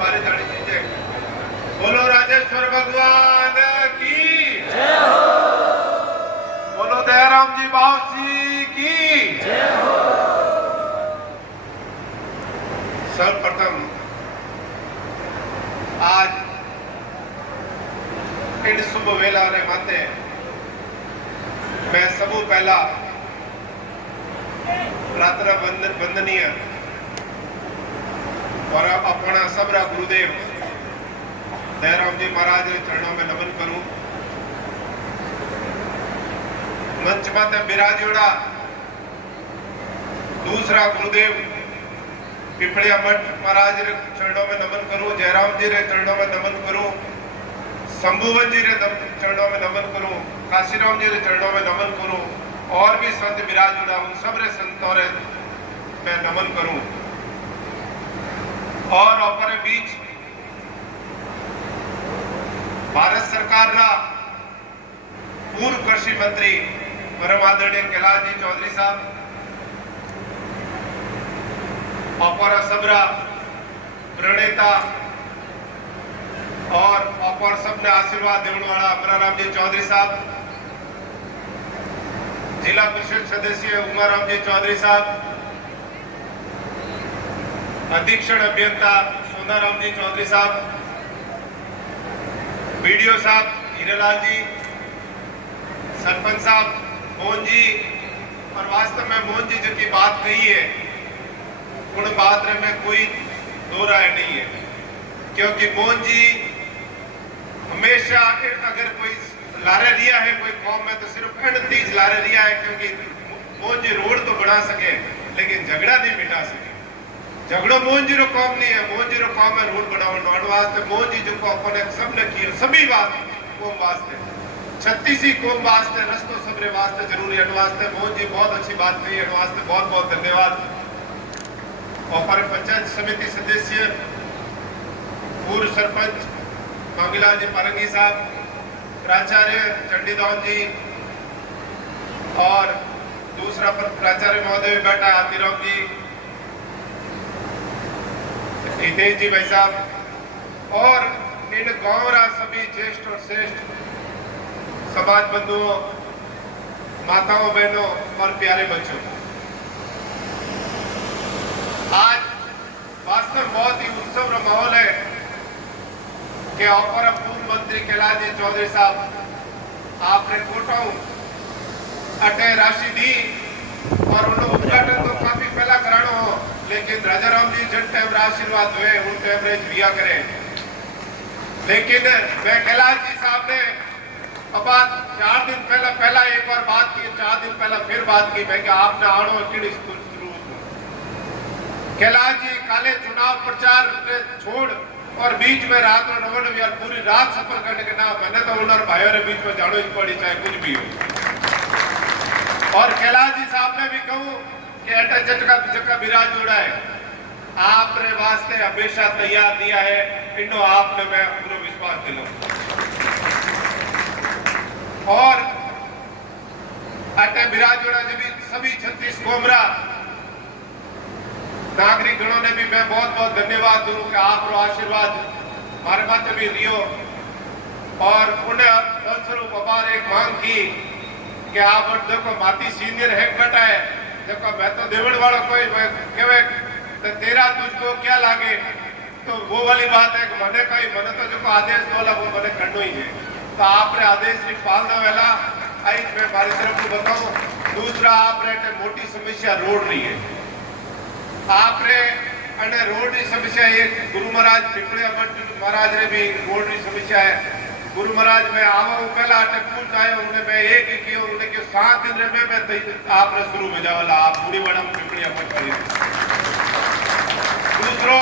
बारे जानी चीजें। बोलो राजेश्वर भगवान की जय हो। बोलो दयाराम जी बावसी की जय हो। सर्वप्रथम आज इन शुभ वेला रे माते मैं सबू पहला प्रार्थना वंदनीय और अपना सबरा गुरुदेव दयाराम जी महाराज के चरणों में नमन करूं। मंच माते विराजोड़ा दूसरा गुरुदेव पिपलिया मठ महाराज रे चरणों में नमन करूं, जयराम जी रे चरणों में नमन करूं, शंभुवन जी रे चरणों में नमन करूं, काशीराम जी रे चरणों में नमन करूं और भी संत विराजोड़ा उन सब रे संतों रे मैं नमन करूं। और अपने बीच भारत सरकार ना पूर्व कृषि मंत्री परम आदरणीय कैलाश जी चौधरी साहब, अपरा सबरा प्रणेता और अपर सबने आशीर्वाद देने वाला अमराराम जी चौधरी साहब, जिला परिषद सदस्य उमाराम जी चौधरी साहब, अधीक्षण अभियंता सोनाराम जी चौधरी साहब, बीडीओ साहब हीरालाल जी, सरपंच साहब मोहन जी। और वास्तव में मोहन जी जो की बात कही है उन बात में कोई दो राय नहीं है, क्योंकि मोहन जी हमेशा अगर कोई लारे रिया है कोई कौम में तो सिर्फ अनतीज लारे रिया है, क्योंकि मोहन जी रोड तो बना सके लेकिन झगड़ा नहीं मिटा सके। झगड़ो मोहन जी रो कौम नहीं है, मोहन जी रो कौम है रोड बनाओ वास्ते। मोहन जी जो अपने सबने किए सभी बात कौम वास्ते, 36 कौम वास्ते, रस्तो सबरे वास्ते जरूरी है वास्ते। मोहन जी बहुत अच्छी बात कही है वास्ते, बहुत बहुत धन्यवाद। और पंचायत समिति सदस्य पूर्व सरपंच मांगीलाल जी पारंगी साहब, प्राचार्य चंडीदास जी और दूसरा पर प्राचार्य महोदय भी बैठा हाथीराम जी, हितेश जी भाई साहब और इन गांव रा सभी ज्येष्ठ और श्रेष्ठ समाज बंधुओं, माताओं, बहनों और प्यारे बच्चों, आज वास्तव में बहुत ही उत्सव का माहौल है कि अपर पूर्व मंत्री कैलाश जी चौधरी साहब आपने कोटाऊ अटे राशि दी और उन्होंने उद्घाटन तो काफी पहला कराना हो, लेकिन राजाराम जी जन टाइम आशीर्वाद हुए उन टाइम विया करें। लेकिन मैं कैलाश जी साहब ने अब 4 दिन पहला एक बार बात की, 4 दिन पहला फिर बात की, मैं आपने आणो कि कैलाश जी काले चुनाव प्रचार छोड़ और बीच में रात में नवन यार पूरी रात सफर करने के ना मैंने तो उन्होंने भाइयों के बीच में जानो ही पड़ी चाहे कुछ भी हो। और कैलाश जी साहब ने भी कहूं कि अटा जटका जटका विराज जोड़ा है आपने वास्ते हमेशा तैयार दिया है, इनो आपने मैं पूरा विश्वास दिलाऊं। और अटे विराज जोड़ा जब सभी 36 कोमरा नागरिक गणों ने भी मैं बहुत बहुत धन्यवाद दूं कि आपको आशीर्वाद हमारे माथे भी रियो। और उन्हें फलस्वरूप अपार एक मांग की कि आप देखो माती सीनियर है बेटा है, देखो मैं तो देवड़ वाला कोई कहे तो तेरा तुझको क्या लागे, तो वो वाली बात है कि मैंने कही मैंने तो जो आदेश बोला वो मैंने करना ही है, तो आपने आदेश की पालना वेला आई मैं हमारी तरफ को बताऊं। दूसरा आपने मोटी समस्या रोड रही है, आपने अने रोड की समस्या एक गुरु महाराज पिपलिया मठ महाराज ने भी रोड की समस्या है। गुरु महाराज में आवा पहला अटक आए उन्हें मैं एक ही किया उन्हें कि 7 दिन में मैं आपने शुरू में जावला आप पूरी बड़ा पिपलिया मठ करी। दूसरो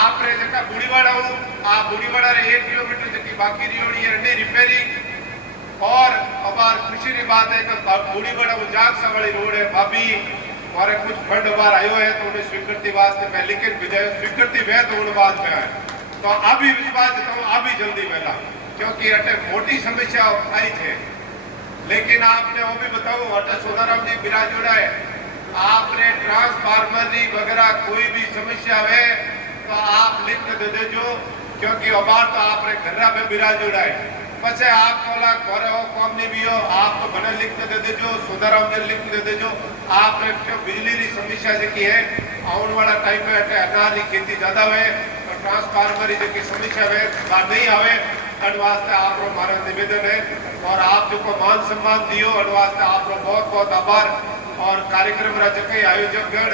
आपने जगह बुढ़ीवाड़ा हूँ आप बुढ़ीवाड़ा रे 1 किलोमीटर जबकि बाकी रियोड़ी है रिपेयरिंग। और अब खुशी की बात है कि बुढ़ीवाड़ा जागसा वाली रोड है भाभी हमारे कुछ फंड बार आयो है तो उन्हें स्वीकृति वास्ते मैं लिखित विजय स्वीकृति वे तो उन बाद में आए तो अभी विश्वास देता हूँ अभी जल्दी मिला, क्योंकि अटे मोटी समस्या आई थे। लेकिन आपने वो भी बताऊं अटे सोनाराम जी विराजोड़ा है आपने ट्रांसफार्मर वगैरह कोई भी समस्या है तो तो आप लिख दे देजो, क्योंकि अबार तो आपने घरा में बिराज उड़ाए पचे आप कोला घरे हो कौम नहीं भी हो आप तो बने लिख दे देजो, सुधारा में लिख दे देजो। आपने जो बिजली की समस्या जी है आने वाला टाइम में अनाज की खेती ज्यादा हुए तो ट्रांसफार्मर की समस्या है नहीं आवे अड वास्ते आप मारा निवेदन है। और आप जो को मान सम्मान दियो अड वास्ते आप बहुत बहुत आभार। और कार्यक्रम के आयोजकगण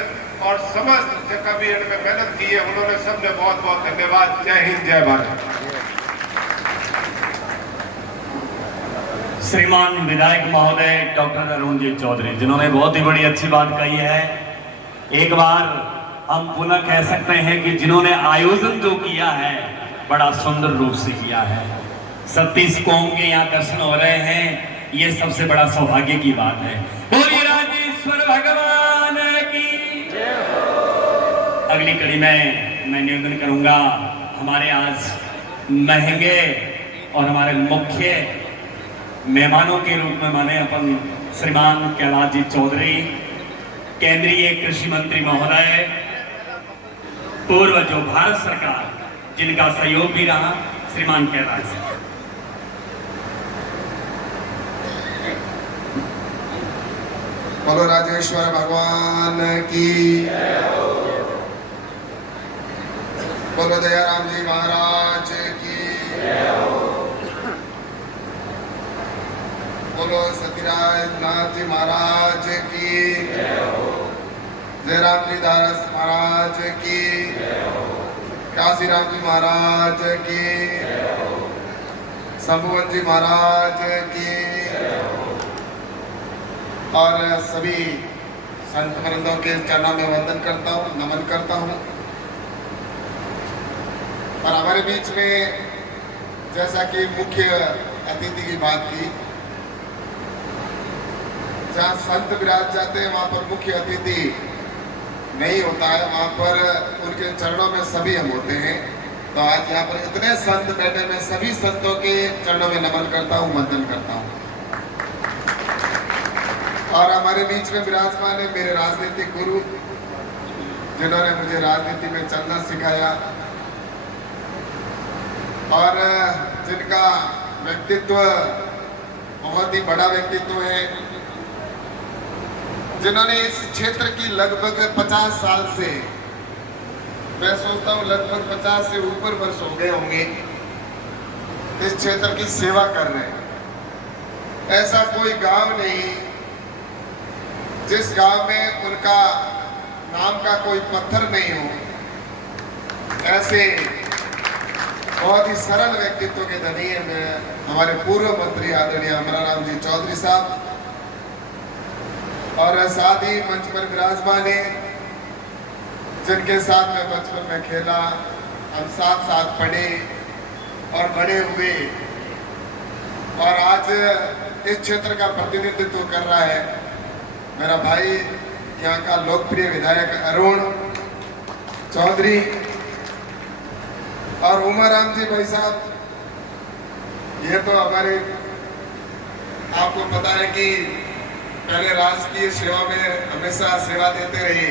और समस्त जगह भी इनमें मेहनत की है उन्होंने सबने बहुत बहुत धन्यवाद। जय हिंद जय भारत। श्रीमान विधायक महोदय डॉक्टर अरुण जी चौधरी जिन्होंने बहुत ही बड़ी अच्छी बात कही है। एक बार हम पुनः कह सकते हैं कि जिन्होंने आयोजन जो किया है बड़ा सुंदर रूप से किया है। 37 कौम के यहाँ दर्शन हो रहे हैं, ये सबसे बड़ा सौभाग्य की बात है। बोलिए राजेश्वर भगवान की। अगली कड़ी में मैं निवेदन करूंगा हमारे आज महंगे और हमारे मुख्य मेहमानों के रूप में माने अपन श्रीमान कैलाश जी चौधरी केंद्रीय कृषि मंत्री महोदय, पूर्व जो भारत सरकार जिनका सहयोग भी रहा श्रीमान कैलाश जी। बोलो राजेश्वर भगवान की। बोलो दयाराम जी महाराज की। बोलो सत्यराज नाथ जी महाराज की। जयराम जी दास महाराज की। काशीराम जी महाराज की। शंभुवन जी महाराज की। और सभी संत वृंदों के चरणों में वंदन करता हूँ, नमन करता हूँ। और हमारे बीच में जैसा कि मुख्य अतिथि की बात की, जहाँ संत विराज जाते हैं वहाँ पर मुख्य अतिथि नहीं होता है, वहाँ पर उनके चरणों में सभी हम होते हैं। तो आज यहाँ पर इतने संत बैठे, मैं सभी संतों के चरणों में नमन करता हूँ, वंदन करता हूँ। और हमारे बीच में विराजमान है मेरे राजनीतिक गुरु जिन्होंने मुझे राजनीति में चलना सिखाया और जिनका व्यक्तित्व बहुत ही बड़ा व्यक्तित्व है, जिन्होंने इस क्षेत्र की लगभग 50 साल से, मैं सोचता हूँ लगभग 50 से ऊपर वर्ष हो गए होंगे, इस क्षेत्र की सेवा कर रहे हैं। ऐसा कोई गांव नहीं जिस गांव में उनका नाम का कोई पत्थर नहीं हो। ऐसे बहुत ही सरल व्यक्तित्व के धनी है हमारे पूर्व मंत्री आदरणीय अमराराम जी चौधरी साहब। और साथ ही मंच पर विराजमान है जिनके साथ मैं बचपन में खेला, हम साथ साथ पढ़े और बड़े हुए, और आज इस क्षेत्र का प्रतिनिधित्व कर रहा है मेरा भाई यहाँ का लोकप्रिय विधायक अरुण चौधरी और उमाराम जी भाई साहब। ये तो हमारे, आपको पता है कि पहले राजकीय सेवा में हमेशा सेवा देते रहे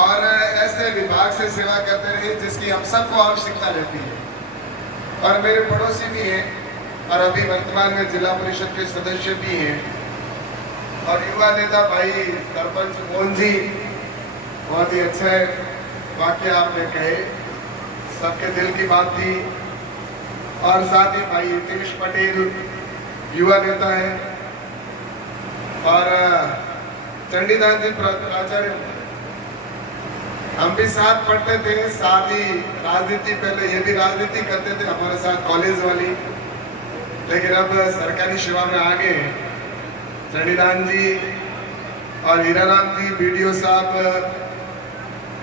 और ऐसे विभाग से सेवा करते रहे जिसकी हम सबको आवश्यकता रहती है। और मेरे पड़ोसी भी हैं और अभी वर्तमान में जिला परिषद के सदस्य भी हैं। और युवा नेता भाई सरपंच मोहन जी, बहुत ही अच्छे वाक्य आपने कहे, सबके दिल की बात थी। और साथ ही भाई हितेश पटेल युवा नेता है और चंडीदास जी प्राचार्य, हम भी साथ पढ़ते थे, साथ ही राजनीति, पहले ये भी राजनीति करते थे हमारे साथ कॉलेज वाली, लेकिन अब सरकारी सेवा में आ गए। चंडीदास जी और हीराराम जी बीडीओ साहब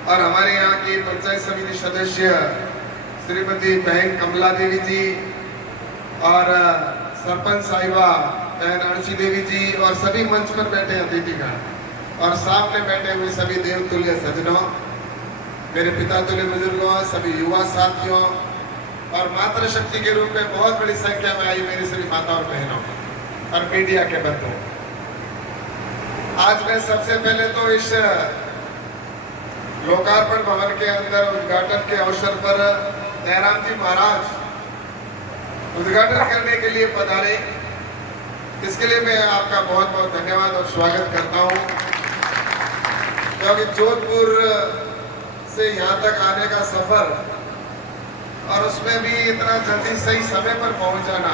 और हमारे यहाँ की पंचायत समिति सदस्य श्रीमती बहन कमला देवी जी और सरपंच साहिबा बहन अर्ची देवी जी और सभी मंच पर बैठे अतिथिगण और सामने बैठे हुए सभी देवतुल्य सज्जनों, मेरे पिता तुल्य बुजुर्गों, सभी युवा साथियों और मातृशक्ति के रूप में बहुत बड़ी संख्या में आई मेरी सभी माता और बहनों और मीडिया के बंधुओं। आज मैं सबसे पहले तो इस लोकार्पण भवन के अंदर उद्घाटन के अवसर पर जयराम जी महाराज उद्घाटन करने के लिए पधारे। इसके लिए मैं आपका बहुत बहुत धन्यवाद और स्वागत करता हूं, क्योंकि जोधपुर से यहाँ तक आने का सफर और उसमें भी इतना जल्दी सही समय पर पहुंच जाना,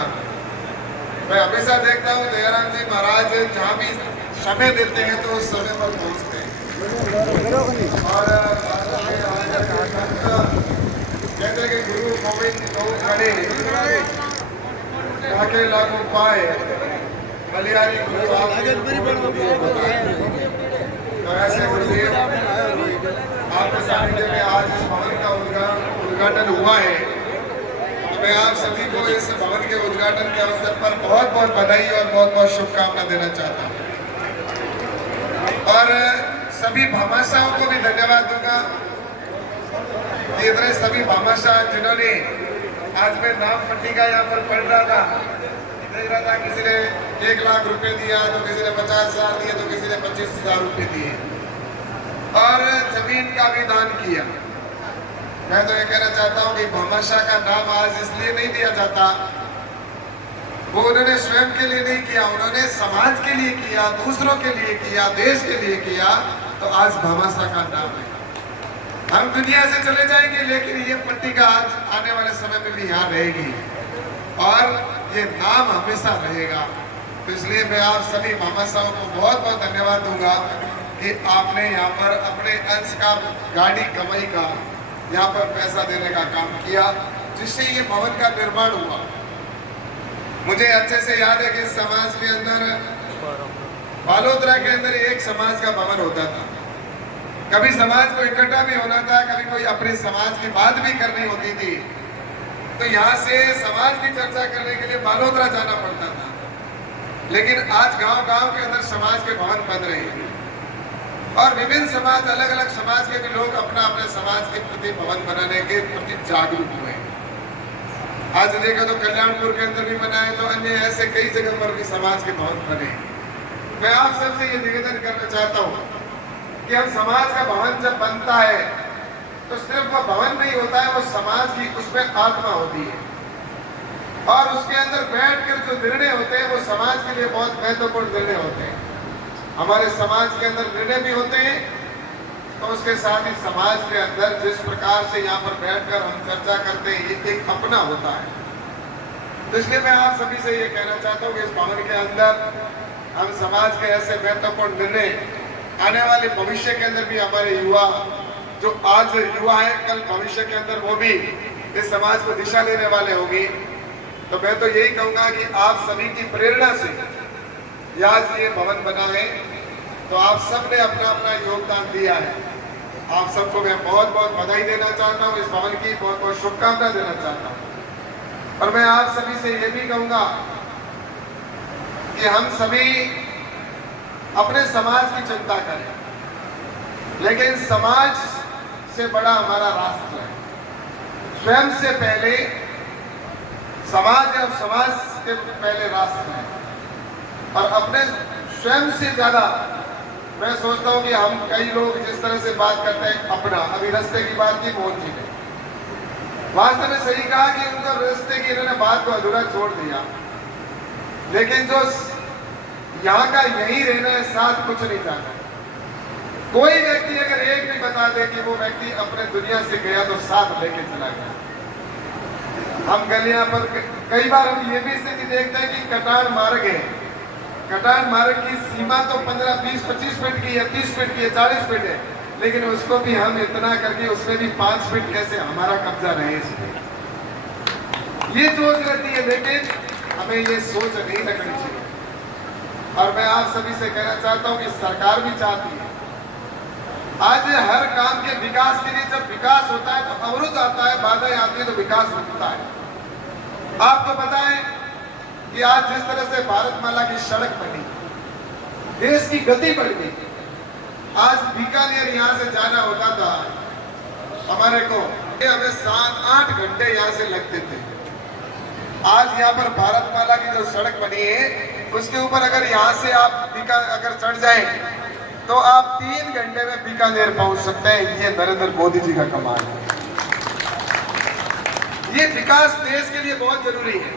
मैं हमेशा देखता हूँ जयराम जी महाराज जहाँ भी समय देते हैं तो उस समय पर पहुंचते हैं। और कहते कि गुरु गोविंद गौ खड़े ताके लागू पाए बलियारी गुरु तो ऐसे गुरुदेव आपके सानिध्य में आज इस भवन का उद्घाटन हुआ है। तो मैं आप सभी को इस भवन के उद्घाटन के अवसर पर बहुत बहुत बधाई और बहुत बहुत शुभकामना देना चाहता हूँ, और सभी भामाशाहों को भी धन्यवाद दूंगा। इतने सभी भामाशाह जिन्होंने आज मैं नाम पट्टिका यहाँ पर पढ़ रहा था, देख रहा था, किसी ने 1 लाख रुपए दिया तो किसी ने 50,000 दिए तो किसी ने 25,000 रुपए दिए और जमीन का भी दान किया। मैं तो ये कहना चाहता हूँ कि भामाशाह का नाम आज इसलिए नहीं दिया जाता, वो उन्होंने स्वयं के लिए नहीं किया, उन्होंने समाज के लिए किया, दूसरों के लिए किया, देश के लिए किया, तो आज भामाशाह का नाम है। हम दुनिया से चले जाएंगे लेकिन ये पट्टिका आज आने वाले समय में भी यहाँ रहेगी और ये नाम हमेशा रहेगा। तो इसलिए मैं आप सभी भामाशाहों को बहुत बहुत धन्यवाद दूंगा कि आपने यहाँ पर अपने अंश का, गाड़ी कमाई का यहाँ पर पैसा देने का काम किया, जिससे ये भवन का निर्माण हुआ। मुझे अच्छे से याद है कि समाज के अंदर, बालोतरा के अंदर एक समाज का भवन होता था। कभी समाज को इकट्ठा भी होना था, कभी कोई अपने समाज की बात भी करनी होती थी, तो यहाँ से समाज की चर्चा करने के लिए बालोतरा जाना पड़ता था। लेकिन आज गांव-गांव के अंदर समाज के भवन बन रहे हैं और विभिन्न समाज, अलग अलग समाज के भी लोग अपना अपने समाज के प्रति भवन बनाने के प्रति जागरूक हुए। आज देखा तो कल्याणपुर के अंदर भी बना है, तो अन्य ऐसे कई जगह पर भी समाज के भवन बने। मैं आप सबसे ये निवेदन करना चाहता हूँ कि हम समाज का भवन जब बनता है तो सिर्फ वो भवन नहीं होता है, वो समाज की उसमें आत्मा होती है और उसके अंदर बैठकर जो निर्णय होते हैं वो समाज के लिए बहुत महत्वपूर्ण निर्णय होते हैं। हमारे समाज के अंदर निर्णय भी होते हैं, तो उसके साथ ही समाज के अंदर जिस प्रकार से यहाँ पर बैठकर हम चर्चा करते हैं, ये एक अपना होता है। तो इसलिए मैं आप सभी से ये कहना चाहता हूँ कि इस भवन के अंदर हम समाज के ऐसे महत्वपूर्ण निर्णय, आने वाले भविष्य के अंदर भी हमारे युवा, जो आज युवा है कल भविष्य के अंदर वो भी इस समाज को दिशा देने वाले होंगे। तो मैं तो यही कहूँगा कि आप सभी की प्रेरणा से आज ये भवन बना है, तो आप सब ने अपना अपना योगदान दिया है। आप सबको मैं बहुत बहुत बधाई देना चाहता हूँ, इस भवन की बहुत बहुत शुभकामना देना चाहता हूँ। और मैं आप सभी से ये भी कहूँगा कि हम सभी अपने समाज की चिंता करें, लेकिन समाज से बड़ा हमारा राष्ट्र है। स्वयं से पहले समाज और समाज के पहले राष्ट्र है, और अपने स्वयं से ज्यादा मैं सोचता हूँ कि हम कई लोग जिस तरह से बात करते हैं अपना, अभी रास्ते की बात की मोहन जी ने, वास्तव में सही कहा कि उनको रास्ते की इन्होंने बात को अधूरा छोड़ दिया, लेकिन जो यहाँ का यही रहना है, साथ कुछ नहीं जाना। कोई व्यक्ति अगर एक भी बता दे कि वो व्यक्ति अपने दुनिया से गया तो साथ लेके चला गया। हम गलियां पर कई बार हम ये भी स्थिति देखते हैं कि कटार मार्ग है, कटार मार्ग की सीमा तो 15, 20, 25 फीट की है, 30 फीट की है, 40 फीट है, लेकिन उसको भी हम इतना करके उसमें भी 5 फीट कैसे हमारा कब्जा रहे इसमें, ये सोच रहती है। लेकिन हमें ये सोच नहीं रखनी चाहिए। और मैं आप सभी से कहना चाहता हूँ कि सरकार भी चाहती है, आज हर काम के विकास के लिए जब विकास होता है तो अवरुद्ध आता है, बाधाएं आती है तो विकास रुकता है। आपको पता है कि आज जिस तरह से भारतमाला की सड़क बनी, देश की गति बढ़ गई। आज बीकानेर यहाँ से जाना होता था हमारे को, हमें 7-8 घंटे यहाँ से लगते थे। आज यहाँ पर भारतमाला की जो सड़क बनी है उसके ऊपर अगर यहाँ से आप अगर चढ़ जाए तो आप 3 घंटे में बीकानेर पहुंच सकते हैं। ये नरेंद्र मोदी जी का कमाल है। ये विकास देश के लिए बहुत जरूरी है,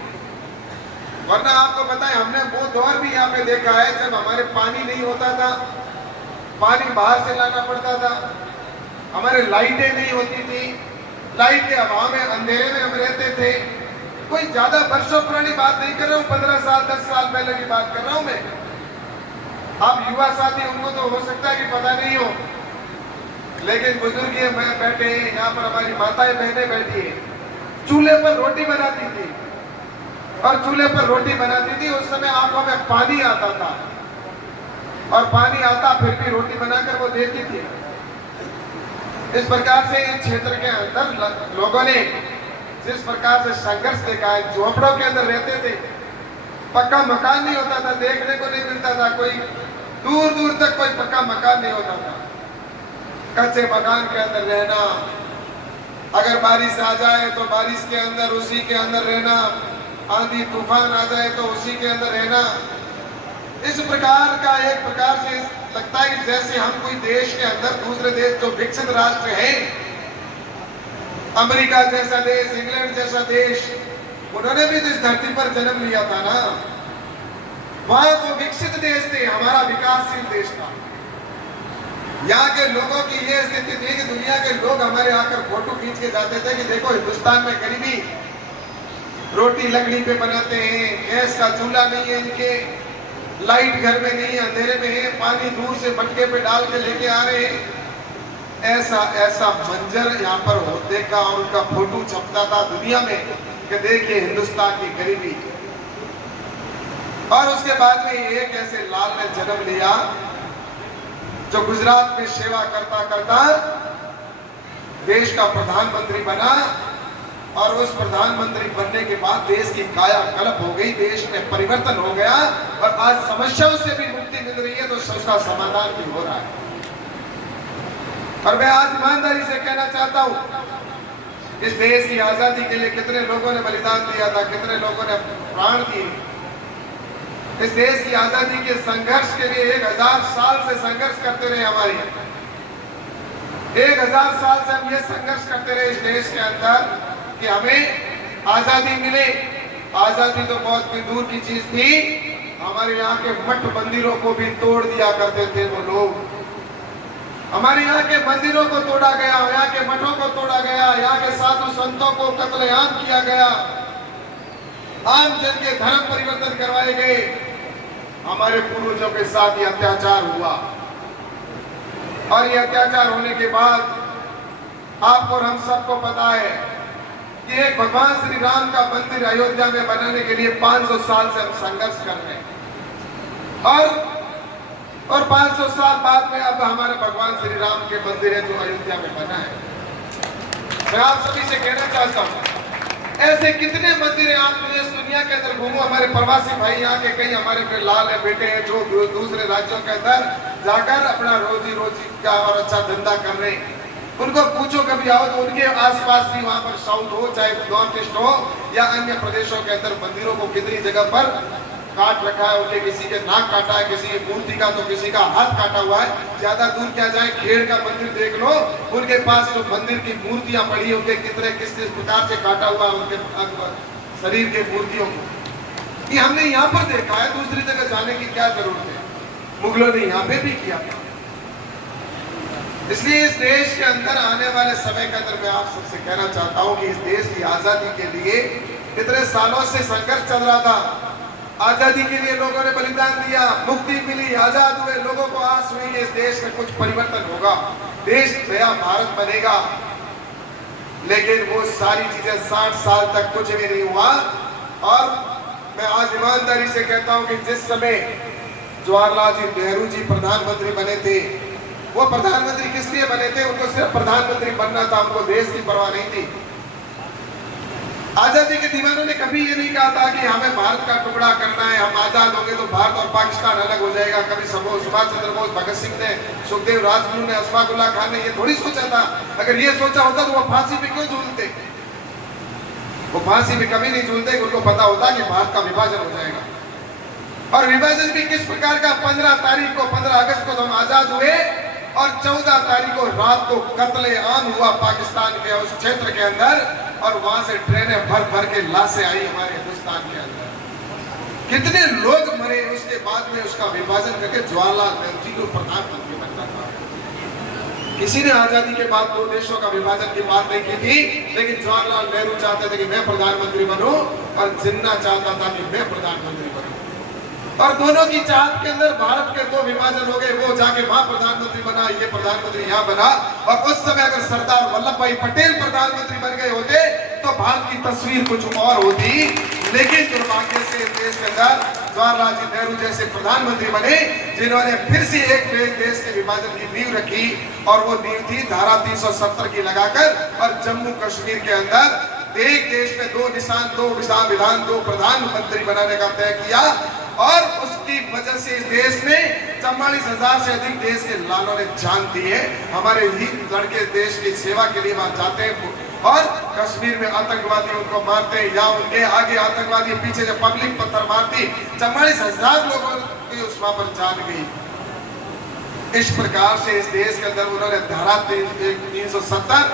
वरना आपको पता है हमने वो दौर भी यहाँ पे देखा है जब हमारे पानी नहीं होता था, पानी बाहर से लाना पड़ता था, हमारे लाइटें नहीं होती थी, लाइट के अभाव में अंधेरे में हम रहते थे। कोई ज्यादा वर्षों पुरानी बात नहीं कर रहा हूँ, 15 साल 10 साल पहले की बात कर रहा हूँ मैं। आप युवा साथी उनको तो हो सकता है कि पता नहीं हो, लेकिन बुजुर्ग ये मैं बैठे यहाँ पर, हमारी माताएं बहनें बैठी है, चूल्हे पर रोटी बनाती थी, और चूल्हे पर रोटी बनाती थी उस समय आंखों में पानी आता था, और पानी आता फिर भी रोटी बनाकर वो देती थी। इस प्रकार से इस क्षेत्र के अंदर लोगों ने जिस प्रकार से संघर्ष देखा है, झोपड़ों के अंदर रहते थे, पक्का मकान नहीं होता था, देखने को नहीं मिलता था, कोई दूर दूर तक कोई पक्का मकान नहीं होता था, कच्चे मकान के अंदर रहना, अगर बारिश आ जाए तो बारिश के अंदर उसी के अंदर रहना, आंधी तूफान आ जाए तो उसी के अंदर रहना। इस प्रकार का एक प्रकार से लगता है कि जैसे हम कोई देश के अंदर दूसरे देश जो विकसित राष्ट्र है, अमेरिका जैसा देश, इंग्लैंड जैसा देश, उन्होंने भी तो इस धरती पर जन्म लिया था ना, वहां वो विकसित देश थे, हमारा विकासशील देश था। यहाँ के लोगों की ये स्थिति थी कि दुनिया के लोग हमारे आकर फोटो खींच के जाते थे कि देखो हिंदुस्तान में गरीबी, रोटी लकड़ी पे बनाते हैं, गैस का चूल्हा नहीं है इनके, लाइट घर में नहीं है, अंधेरे में है, पानी दूर से मटके पे डाल के लेके आ रहे हैं। ऐसा ऐसा मंजर यहाँ पर होते का, और उनका फोटो छपता था दुनिया में कि देखिए हिंदुस्तान की गरीबी। और उसके बाद में एक ऐसे लाल ने जन्म लिया जो गुजरात में सेवा करता करता देश का प्रधानमंत्री बना, और उस प्रधानमंत्री बनने के बाद देश की कायाकल्प हो गई, देश में परिवर्तन हो गया, और आज समस्याओं से भी मुक्ति मिल रही है, तो उसका समाधान भी हो रहा है। और मैं आज ईमानदारी से कहना चाहता हूं, इस देश की आजादी के लिए कितने लोगों ने बलिदान दिया था, कितने लोगों ने प्राण दिए। इस देश की आजादी के संघर्ष के लिए 1000 साल से संघर्ष करते रहे हमारे, 1000 साल से हम ये संघर्ष करते रहे इस देश के अंदर कि हमें आजादी मिले। आजादी तो बहुत दूर की चीज थी, हमारे यहाँ के मठ मंदिरों को भी तोड़ दिया करते थे वो लोग। हमारे यहाँ के मंदिरों को तोड़ा गया, यहाँ के मठों को तोड़ा गया, यहाँ के साधु संतों को कत्लेआम किया गया, आम जन के धर्म परिवर्तन करवाए गए। हमारे पूर्वजों के साथ ये अत्याचार हुआ, और ये अत्याचार होने के बाद आपको और हम सबको पता है कि एक भगवान श्री राम का मंदिर अयोध्या में बनाने के लिए 500 साल से हम संघर्ष कर रहे हैं, और 500 साल बाद में अब हमारे भगवान श्री राम के मंदिर है जो अयोध्या में बना है। मैं आप सभी से कहना चाहता हूँ, ऐसे कितने मंदिर हैं, आप इस दुनिया के अंदर घूमो, हमारे प्रवासी भाई यहाँ के कई हमारे लाल है बेटे हैं जो दूसरे राज्यों के अंदर जाकर अपना रोजी का और अच्छा धंधा कर रहे हैं। उनको पूछो कभी आओ तो उनके आसपास भी वहाँ पर साउथ हो चाहे नॉर्थ ईस्ट हो या अन्य प्रदेशों के अंदर मंदिरों को कितनी जगह पर काट रखा है, उनके किसी के नाक काटा है, किसी की मूर्ति का तो किसी का हाथ काटा हुआ है। ज्यादा दूर क्या जाए, खेड़ का मंदिर देख लो, उनके पास जो मंदिर की मूर्तियां पड़ी उनके कितने किस प्रकार से काटा हुआ है उनके शरीर के मूर्तियों को। ये हमने यहाँ पर देखा है, दूसरी जगह जाने की क्या जरूरत है, मुगलों ने यहाँ पे भी किया। इसलिए इस देश के अंदर आने वाले समय के अंदर मैं आप सबसे कहना चाहता हूँ कि इस देश की आजादी के लिए इतने सालों से संघर्ष चल रहा था, आजादी के लिए लोगों ने बलिदान दिया, मुक्ति मिली, आजाद हुए, लोगों को आस हुई कि इस देश में कुछ परिवर्तन होगा, देश नया भारत बनेगा। लेकिन वो सारी चीजें 60 साल तक कुछ भी नहीं हुआ। और मैं आज ईमानदारी से कहता हूं कि जिस समय जवाहरलाल जी नेहरू जी प्रधानमंत्री बने थे, वो प्रधानमंत्री किस लिए बने थे? उनको सिर्फ प्रधानमंत्री बनना था, उनको देश की परवाह नहीं थी। आजादी के दीवानों ने कभी ये नहीं कहा था कि हमें भारत का टुकड़ा करना है, हम आजाद होंगे तो भारत और पाकिस्तान अलग हो जाएगा। कभी सुभाष चंद्र बोस, भगत सिंह ने, सुखदेव राजगुरु ने, अशफाक उल्लाह खान ने ये थोड़ी सोचा था। अगर ये सोचा होता तो वो फांसी पे क्यों झूलते? वो फांसी पे कभी नहीं झूलते, उनको पता होता कि भारत का विभाजन हो जाएगा। और विभाजन भी किस प्रकार का, 15 अगस्त को हम आजाद हुए और 14 तारीख को रात को कत्ले आम हुआ पाकिस्तान के उस क्षेत्र के अंदर, और वहां से ट्रेनें भर भर के लाशें आई हमारे हिंदुस्तान के अंदर। कितने लोग मरे, उसके बाद में उसका विभाजन करके जवाहरलाल नेहरू जी को प्रधानमंत्री बनना था। किसी ने आजादी के बाद दो देशों का विभाजन की बात नहीं की थी, लेकिन जवाहरलाल नेहरू चाहते थे कि मैं प्रधानमंत्री बनूं और जिन्ना चाहता था कि मैं प्रधानमंत्री बनूं, और दोनों की चाहत के अंदर भारत के दो विभाजन हो गए। वो जाके वहां प्रधानमंत्री बना, ये प्रधानमंत्री यहाँ बना। और उस समय अगर सरदार वल्लभ भाई पटेल प्रधानमंत्री बन गए होते तो भारत की तस्वीर कुछ और होती। लेकिन दुर्भाग्य से देश के अंदर जवाहरलाल जी नेहरू जैसे प्रधानमंत्री बने, जिन्होंने फिर से एक देश के विभाजन की नींव रखी, और वो नींव थी धारा 370 की लगाकर, और जम्मू कश्मीर के अंदर एक देश में दो निशान, दो विधान, दो प्रधानमंत्री बनाने का तय किया। और उसकी वजह से इस देश में 44,000 से अधिक देश के लालों ने जान दी है। हमारे ही लड़के देश की सेवा के लिए वहां जाते हैं, और कश्मीर में आतंकवादी उनको मारते हैं, या उनके आगे आतंकवादी पीछे जो पब्लिक पत्थर मारती, 44,000 लोगों की उस वहां पर जान गई। इस प्रकार से इस देश के अंदर उन्होंने धारा 370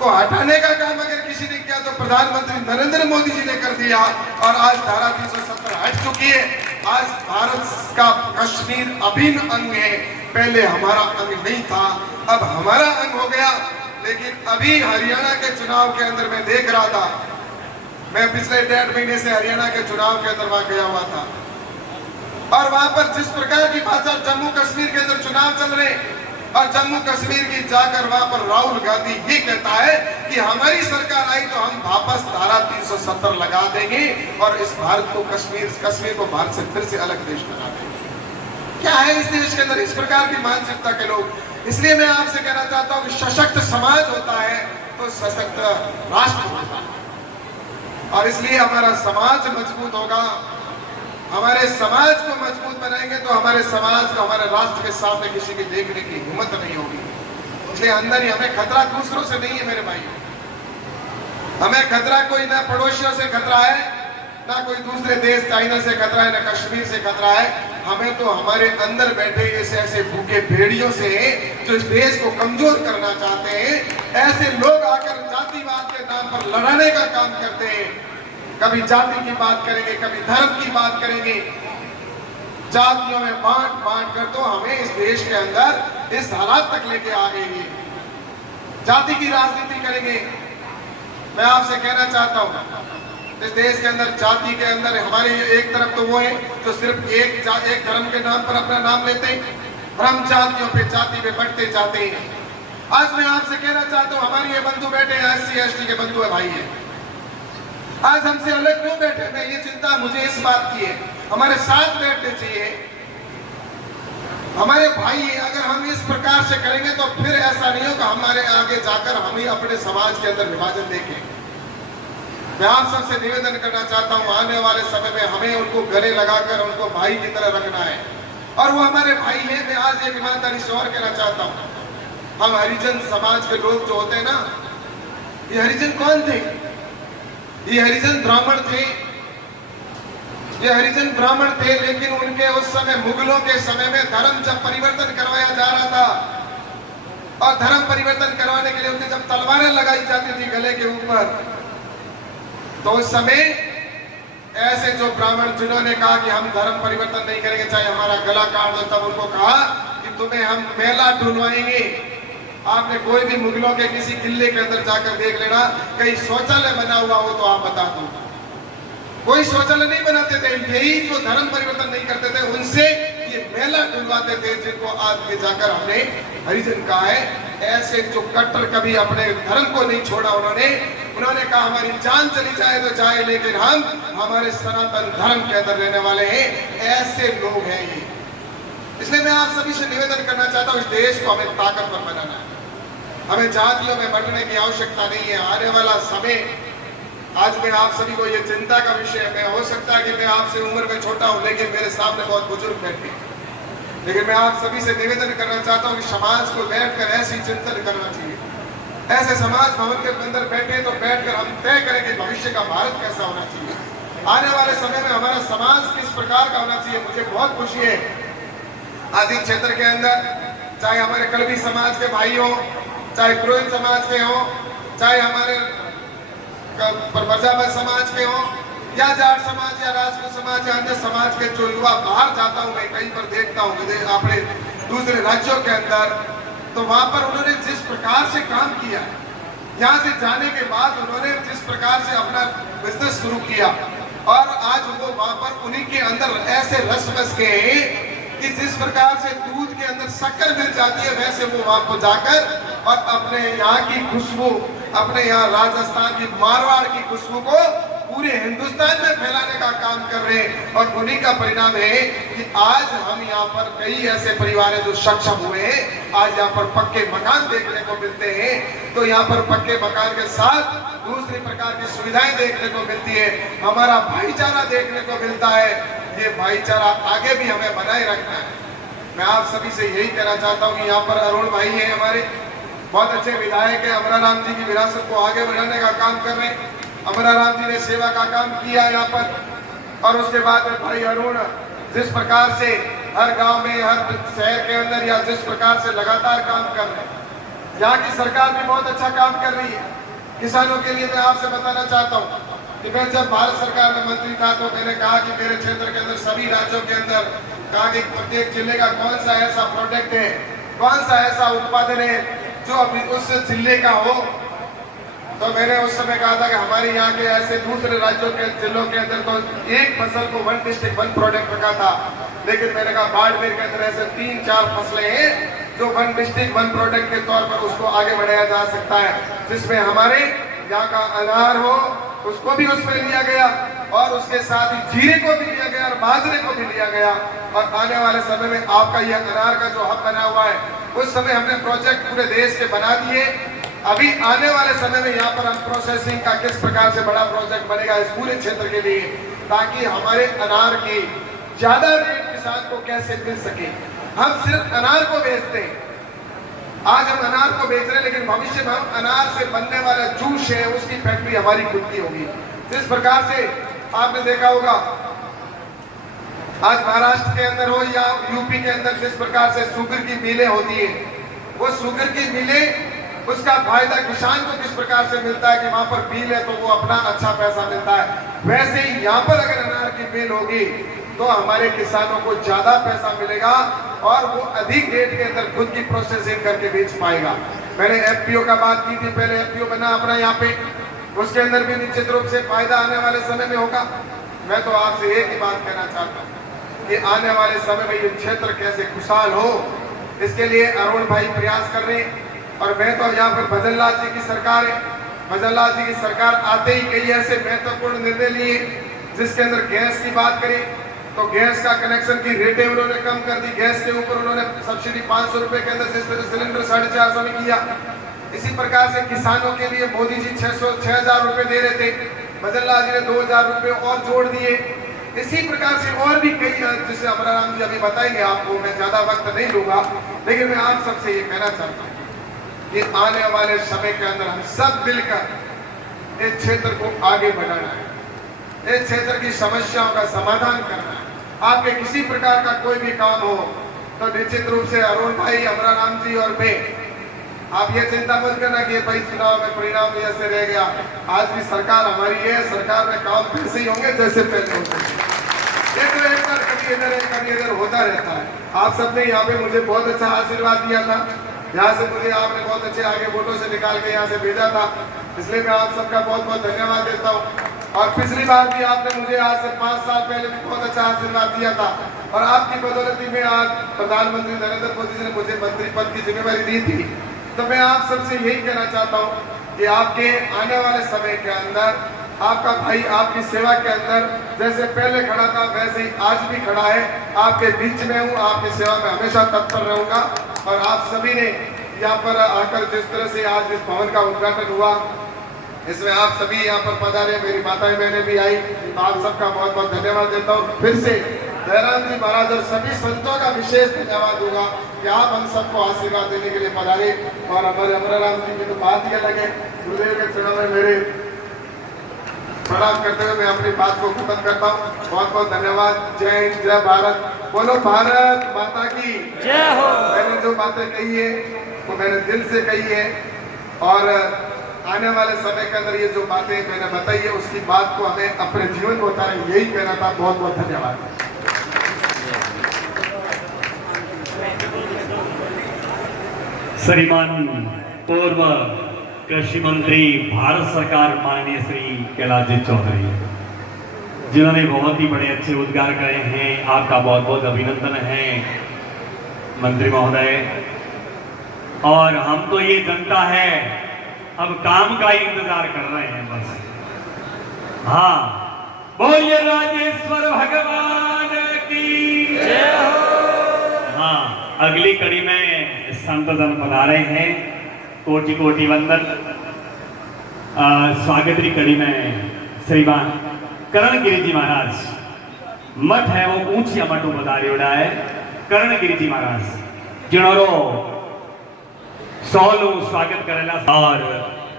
को हटाने का काम अगर किसी ने किया तो प्रधानमंत्री नरेंद्र मोदी जी ने कर दिया, और आज धारा 370 हट चुकी है। आज भारत का कश्मीर अभिन्न अंग है। पहले हमारा अंग नहीं था, अब हमारा अंग हो गया। लेकिन अभी हरियाणा के चुनाव के अंदर मैं देख रहा था, मैं पिछले 1.5 महीने से हरियाणा के चुनाव के अंदर वहां गया हुआ था, और वहां पर जिस प्रकार की भाषा, जम्मू कश्मीर के अंदर चुनाव चल रहे, और जम्मू कश्मीर की जाकर वहां पर राहुल गांधी ये कहता है कि हमारी सरकार आई तो हम वापस धारा 370 लगा देंगे, और इस भारत को कश्मीर को भारत से फिर से अलग देश बना देंगे। क्या है इस देश के अंदर इस प्रकार की मानसिकता के लोग। इसलिए मैं आपसे कहना चाहता हूं कि सशक्त समाज होता है तो सशक्त राष्ट्र होता है, और इसलिए हमारा समाज मजबूत होगा। हमारे समाज को मजबूत बनाएंगे तो हमारे समाज को, हमारे राष्ट्र के सामने किसी की देखने की हिम्मत नहीं होगी। इसलिए अंदर ही हमें खतरा दूसरों से नहीं है मेरे भाई, हमें खतरा कोई ना पड़ोसियों से खतरा है, ना कोई दूसरे देश चाइना से खतरा है, ना कश्मीर से खतरा है। हमें तो हमारे अंदर बैठे ऐसे भूखे भेड़ियों से, जो इस देश को कमजोर करना चाहते हैं, ऐसे लोग आकर जातिवाद के नाम पर लड़ाने का काम करते हैं। कभी जाति की बात करेंगे, कभी धर्म की बात करेंगे, जातियों में बांट कर तो हमें इस देश के अंदर इस हालात तक लेके आ गए। जाति की राजनीति करेंगे। मैं आपसे कहना चाहता हूं, इस देश के अंदर जाति के अंदर हमारे एक तरफ तो वो है जो सिर्फ एक धर्म के नाम पर अपना नाम लेते हैं, और हम जातियों पे जाति पे बढ़ते जाते हैं। आज मैं आपसे कहना चाहता हूं, हमारे ये बंधु बैठे हैं, SC ST के बंधु है, भाई है, आज हमसे अलग क्यों बैठे? मैं ये चिंता मुझे इस बात की है, हमारे साथ बैठने चाहिए, हमारे भाई। अगर हम इस प्रकार से करेंगे तो फिर ऐसा नहीं होगा हमारे आगे जाकर हम ही अपने समाज के अंदर विभाजन देखें। मैं आप सबसे निवेदन करना चाहता हूं, आने वाले समय में हमें उनको गले लगाकर उनको भाई की तरह रखना है, और वो हमारे भाई हैं। मैं आज एक ईमानदारी से और कहना चाहता हूं, हम हरिजन समाज के लोग जो होते हैं ना, ये हरिजन कौन थे? ये हरिजन ब्राह्मण थे, ये हरिजन ब्राह्मण थे। लेकिन उनके उस समय मुगलों के समय में धर्म जब परिवर्तन करवाया जा रहा था, और धर्म परिवर्तन करवाने के लिए उनकी जब तलवारें लगाई जाती थी गले के ऊपर, तो उस समय ऐसे जो ब्राह्मण जिन्होंने कहा कि हम धर्म परिवर्तन नहीं करेंगे, चाहे हमारा गला काट दो, तब उनको कहा कि तुम्हें हम मेला ढूंढवाएंगे। आपने कोई भी मुगलों के किसी किले के अंदर जाकर देख लेना, कहीं शौचालय बना हुआ हो तो आप बता दो, कोई शौचालय नहीं बनाते थे। यही जो धर्म परिवर्तन नहीं करते थे उनसे ये मेला ढूंढवाते थे, जिनको आज के जाकर हमने हरिजन कहा है। ऐसे जो कट्टर कभी अपने धर्म को नहीं छोड़ा, उन्होंने कहा हमारी जान चली जाए तो जाए, लेकिन हम हमारे सनातन धर्म के अंदर रहने वाले हैं। ऐसे लोग हैं ये। इसलिए मैं आप सभी से निवेदन करना चाहता हूँ, इस देश को हमें ताकतवर बनाना है, हमें जातियों में बंटने की आवश्यकता नहीं है। आने वाला समय, आज मैं आप सभी को ये चिंता का विषय है। हो सकता है कि मैं आपसे उम्र में छोटा हूँ, लेकिन मेरे सामने बहुत बुजुर्ग बैठे, लेकिन मैं आप सभी से निवेदन करना चाहता हूँ कि समाज को बैठकर ऐसी चिंतन करना चाहिए। ऐसे समाज भवन के अंदर बैठे तो बैठकर हम तय करें कि भविष्य का भारत कैसा होना चाहिए। आने वाले समय में हमारा समाज किस प्रकार का होना चाहिए। मुझे बहुत खुशी है आदि क्षेत्र के अंदर, चाहे हमारे कलवी समाज के भाई हो, चाहे पुरोहित समाज के हो, चाहे हमारे प्रजापति समाज के हो, या जाट समाज या राजपूत समाज या अन्य समाज के जो युवा बाहर जाता हूँ मैं कहीं पर देखता हूँ अपने दूसरे राज्यों के अंदर, तो वहां पर उन्होंने जिस प्रकार से काम किया, यहाँ से जाने के बाद उन्होंने जिस प्रकार से अपना बिजनेस शुरू किया, और आज वो वहां पर उन्हीं के अंदर ऐसे रस बस गए कि जिस प्रकार से दूध के अंदर शक्कर मिल जाती है, वैसे वो वहां को जाकर और अपने यहाँ की खुशबू, अपने यहाँ राजस्थान की मारवाड़ की खुशबू को पूरे हिंदुस्तान में फैलाने का काम कर रहे हैं। और उन्हीं का परिणाम है कि आज हम यहाँ पर कई ऐसे परिवार हैं जो सक्षम हुए हैं, आज यहाँ पर पक्के मकान देखने को मिलते हैं। तो यहाँ पर पक्के मकान के साथ दूसरी प्रकार की सुविधाएं देखने को मिलती है, हमारा भाईचारा देखने को मिलता है। ये भाईचारा आगे भी हमें बनाए रखना है। मैं आप सभी से यही कहना चाहता हूँ कि यहाँ पर अरुण भाई हैं, हमारे बहुत अच्छे विधायक हैं, अमराराम जी की विरासत को आगे बढ़ाने का काम कर रहे हैं। अमराराम जी ने सेवा का काम किया यहाँ पर, और उसके बाद में भाई अरुण जिस प्रकार से हर गांव में, हर शहर के अंदर या जिस प्रकार से लगातार काम कर रहे हैं, यहाँ की सरकार भी बहुत अच्छा काम कर रही है। किसानों के लिए मैं आपसे बताना चाहता हूँ कि मैं जब भारत सरकार में मंत्री था तो मैंने कहा कि मेरे क्षेत्र के अंदर सभी राज्यों के अंदर कहा कि प्रत्येक जिले का कौन सा ऐसा प्रोडक्ट है, कौन सा ऐसा उत्पादन है जो अभी उस जिले का हो। तो मैंने उस समय कहा था कि हमारे यहाँ के ऐसे दूसरे राज्यों के जिलों के अंदर तो एक फसल को 1 डिस्ट्रिक्ट 1 प्रोडक्ट रखा था, लेकिन मैंने कहा बाड़मेर के अंदर ऐसे 3-4 फसलें हैं जो 1 डिस्ट्रिक्ट 1 प्रोडक्ट के तौर पर उसको आगे बढ़ाया जा सकता है, जिसमें हमारे यहाँ का अनार हो उसको भी उसमें लिया गया, और उसके साथ ही जीरे को भी लिया गया और बाजरे को भी लिया गया। और आने वाले समय में आपका यह अनार का जो हब बना हुआ है, उस समय हमने प्रोजेक्ट पूरे देश के बना दिए। अभी आने वाले समय में यहाँ पर हम प्रोसेसिंग का किस प्रकार से बड़ा प्रोजेक्ट बनेगा इस पूरे क्षेत्र के लिए, ताकि हमारे अनार की ज्यादा रेट किसान को कैसे मिल सके। हम सिर्फ अनार को बेचते हैं, आज हम अनार को बेच रहे हैं, लेकिन भविष्य में हम अनार से बनने वाला जूस है उसकी फैक्ट्री हमारी खुद की होगी। जिस प्रकार से आपने देखा होगा आज महाराष्ट्र के अंदर हो या यूपी के अंदर जिस प्रकार से शुगर की मिलें होती है, वो शुगर की मिलें उसका फायदा किसान को किस प्रकार से मिलता है कि वहां पर मिल है तो वो अपना अच्छा पैसा मिलता है, वैसे ही यहाँ पर अगर अनार की मिल होगी तो हमारे किसानों को ज्यादा पैसा मिलेगा और वो अधिक रेट के अंदर खुद की प्रोसेसिंग करके बेच पाएगा। मैंने एफपीओ का बात की थी, पहले एफपीओ बना अपना यहाँ पे, उसके अंदर भी निश्चित रूप से फायदा आने वाले समय में होगा। मैं तो आपसे एक ही बात कहना चाहता हूँ कि आने वाले समय में ये क्षेत्र कैसे खुशहाल हो, इसके लिए अरुण भाई प्रयास कर रहे हैं। और मैं तो यहाँ पर भजन लाल जी की सरकार है, भजन लाल जी की सरकार आते ही कई ऐसे महत्वपूर्ण निर्णय लिए, जिसके अंदर गैस की बात करें तो गैस का कनेक्शन की रेटें उन्होंने कम कर दी, गैस के ऊपर उन्होंने सब्सिडी 500 रुपए के अंदर जिस तरह सिलेंडर 450 में किया। इसी प्रकार से किसानों के लिए मोदी जी 6,000 रुपए दे रहे थे, भजन लाल जी ने 2,000 रुपए और जोड़ दिए। इसी प्रकार से और भी कई, जिसे अमराराम जी अभी बताएंगे आपको, मैं ज्यादा वक्त नहीं लूंगा, लेकिन मैं आप सबसे ये कहना चाहता हूँ कि आने वाले समय के अंदर हम सब मिलकर इस क्षेत्र को आगे बढ़ाना है, इस क्षेत्र की समस्याओं का समाधान करना है। आपके किसी प्रकार का कोई भी काम हो तो निश्चित रूप से अरुण भाई, अमराराम जी और मैं, आप ये चिंता मत करना कि भाई चुनाव में परिणाम ऐसे रह गया। आज भी सरकार हमारी है, सरकार में काम वैसे ही होंगे जैसे पहले होते थे, एक बार कभी इधर होता रहता है। आप सबने यहाँ पे मुझे बहुत अच्छा आशीर्वाद दिया था, यहाँ से मुझे आपने बहुत अच्छे आगे फोटो से निकाल के यहाँ से भेजा था, इसलिए मैं आप सबका बहुत बहुत धन्यवाद देता हूँ। और पिछली बार भी आपने मुझे आज से 5 साल पहले भी बहुत अच्छा आशीर्वाद दिया था, और आपकी बदौलती में आज प्रधानमंत्री नरेंद्र मोदी जी ने मुझे मंत्री पद की जिम्मेवारी दी थी। तो मैं आप सबसे यही कहना चाहता हूँ कि आपके आने वाले समय के अंदर आपका भाई आपकी सेवा के अंदर जैसे पहले खड़ा था वैसे ही आज भी खड़ा है, आपके बीच में हूँ, आपकी सेवा में हमेशा तत्पर रहूंगा। और आप सभी ने यहाँ पर आकर जिस तरह से आज इस भवन का उद्घाटन हुआ, इसमें आप सभी यहाँ पर पधारे, मेरी माताएं बहनें भी आई, तो आप सबका बहुत बहुत धन्यवाद देता हूँ। फिर से जयराम जी महाराज और सभी संतों का विशेष धन्यवाद दूंगा कि आप हम सबको आशीर्वाद देने के लिए पधारे। और हमारे अमराराम जी की तो बात ही अलग है, गुरुदेव के चरणों में मेरे प्रणाम करते हुए मैं अपनी बात को खत्म करता हूँ। बहुत बहुत धन्यवाद। जय हिंद, जय भारत। बोलो भारत माता की जय हो। मैंने जो बातें कही है वो मैंने दिल से कही है, और आने वाले समय के अंदर ये जो बातें मैंने बताई है उसकी बात को हमें अपने जीवन में उतारें, यही कहना था। बहुत बहुत धन्यवाद। श्रीमान पूर्व कृषि मंत्री भारत सरकार माननीय श्री कैलाश जी चौधरी, जिन्होंने बहुत ही बड़े अच्छे उद्गार करे हैं, आपका बहुत बहुत अभिनंदन है मंत्री महोदय। और हम तो ये जनता है, अब काम का ही इंतजार कर रहे हैं बस। हाँ, बोलिए राजेश्वर भगवान की जय हो। हाँ, अगली कड़ी में संतजन पधारे हैं, कोटि कोटि वंदन। स्वागत की कड़ी में श्रीमान करणगिरी जी महाराज, मठ है वो ऊंची मठ पधारी उड़ा है करणगिरी जी महाराज, जिन्होंने सौलू स्वागत करेला। और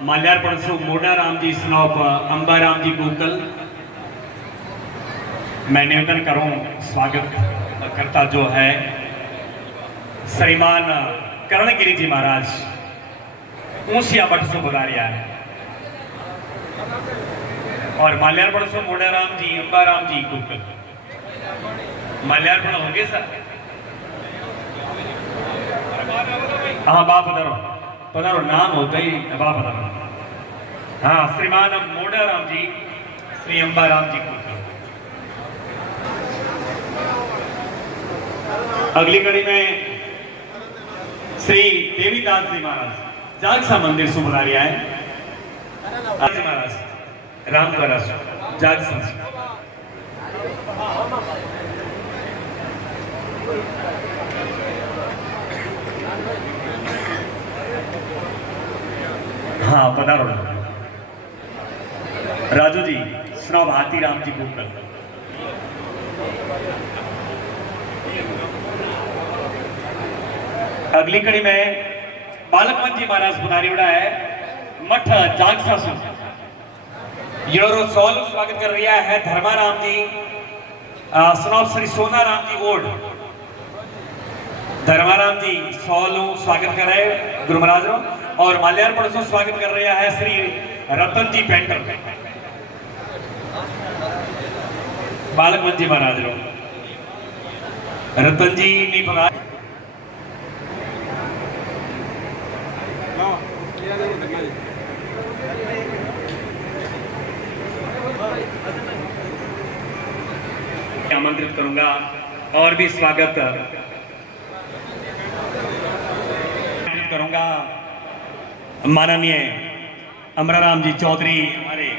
माल्यार्पण सु मोडा राम जी स्नोप अंबा राम जी गूकल, मैं निवेदन करूं स्वागत करता जो है श्रीमान करणगिरी जी महाराज, ऊंसिया मठ से पधारिया है। और माल्यार्पण सु मोडा राम जी अंबा राम जी गूकल, माल्यार्पण होंगे सर। हाँ बाप पधारो, पधारो, नाम होता ही बाप पधारो। हाँ, श्रीमान मोडा राम जी श्री अंबा राम जी को। अगली कड़ी में श्री देवीदास जी महाराज जागसा मंदिर से पधारिया है। महाराज राम का रस जागसा हाँ पधारो। राजू जी स्नोब हाथी राम जी बुक कर। अगली कड़ी में बालकवन जी महाराज पधारी उड़ा है मठ जागसा सु, योरो सौल स्वागत कर रहा है धर्माराम जी स्नोब श्री सोना राम जी ओड। धर्माराम जी सौलू स्वागत कर रहे हैं गुरु महाराज रो। और माल्यार्पण से स्वागत कर रहा है श्री रतन जी पेंटर बालकवन जी महाराज रो। रतन जी नहीं पता आमंत्रित करूंगा और भी स्वागत करूंगा माननीय अमराराम जी चौधरी हमारे